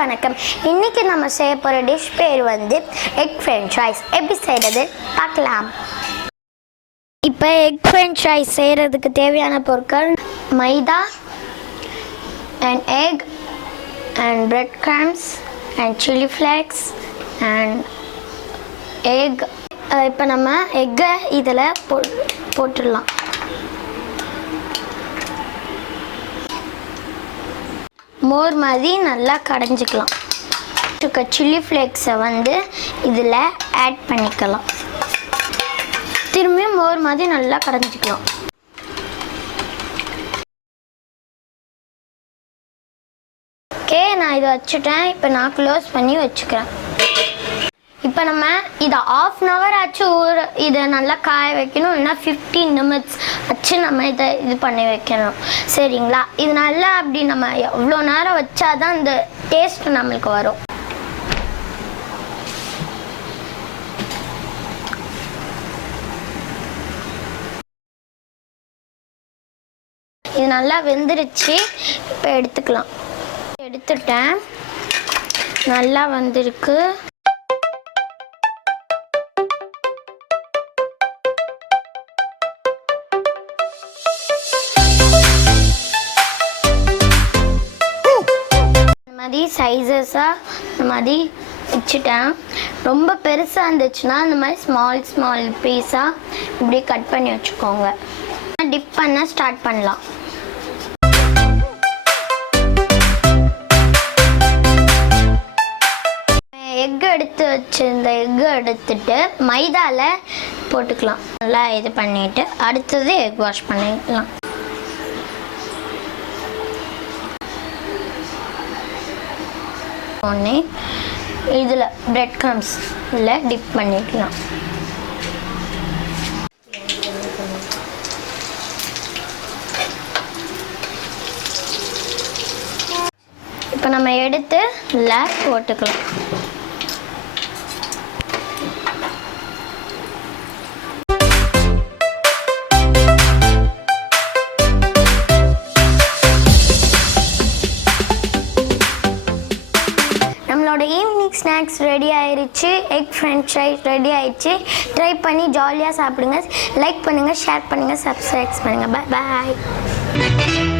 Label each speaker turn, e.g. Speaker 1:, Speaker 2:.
Speaker 1: வணக்கம். இன்றைக்கி நம்ம செய்ய போகிற டிஷ் பேர் வந்து எக் ஃப்ரெஞ்ச் ரைஸ் எப்படி செய்கிறது பார்க்கலாம். இப்போ எக் ஃப்ரெஞ்ச் ரைஸ் செய்கிறதுக்கு தேவையான பொருட்கள் maida and egg and bread crumbs and chilli flakes and egg இப்போ நம்ம எக்கை இதில் போ போட்டுடலாம். மோர் மாதிரி நல்லா கடைஞ்சிக்கலாம். இருக்க சில்லி ஃப்ளேக்ஸை வந்து இதில் ஆட் பண்ணிக்கலாம். திரும்பியும் மோர் மாதிரி நல்லா கடைஞ்சிக்கலாம். ஓகே நான் இதை வச்சுட்டேன். இப்போ நான் க்ளோஸ் பண்ணி வச்சுக்கிறேன். இப்போ நம்ம இதை ஆஃப் அன் ஹவர் ஆச்சு ஊற இதை நல்லா காய வைக்கணும். இல்லைன்னா ஃபிஃப்டீன் நிமிட்ஸ் வச்சு நம்ம இதை இது பண்ணி வைக்கணும். சரிங்களா? இது நல்லா அப்படி நம்ம எவ்வளோ நேரம் வச்சாதான் இந்த டேஸ்ட் நம்மளுக்கு வரும். இது நல்லா வெந்துருச்சு. இப்போ எடுத்துக்கலாம். எடுத்துட்டேன். நல்லா வந்திருக்கு. மாதிரி சைஸஸாக இந்த மாதிரி வச்சுட்டேன். ரொம்ப பெருசாக இருந்துச்சுன்னா இந்த மாதிரி ஸ்மால் ஸ்மால் பீஸாக இப்படி கட் பண்ணி வச்சுக்கோங்க. டிப் பண்ண ஸ்டார்ட் பண்ணலாம். எக் எடுத்து வச்சிருந்த எக் எடுத்துட்டு மைதாவில் போட்டுக்கலாம். நல்லா இது பண்ணிட்டு அடுத்தது எக் வாஷ் பண்ணிக்கலாம். உடனே இதில் பிரெட் க்ரம்ஸ் இல்லை டிப் பண்ணிக்கலாம். இப்போ நம்ம எடுத்து லேப் போட்டுக்கலாம். என்னோட ஈவினிங் ஸ்நாக்ஸ் ரெடி ஆயிருச்சு. எக் ஃப்ரெஞ்ச் ஃப்ரைஸ் ரெடி ஆயிடுச்சு ட்ரை பண்ணி ஜாலியாக சாப்பிடுங்க. லைக் பண்ணுங்கள் ஷேர் பண்ணுங்கள் சப்ஸ்கிரைப் பண்ணுங்கள் பாய் பாய்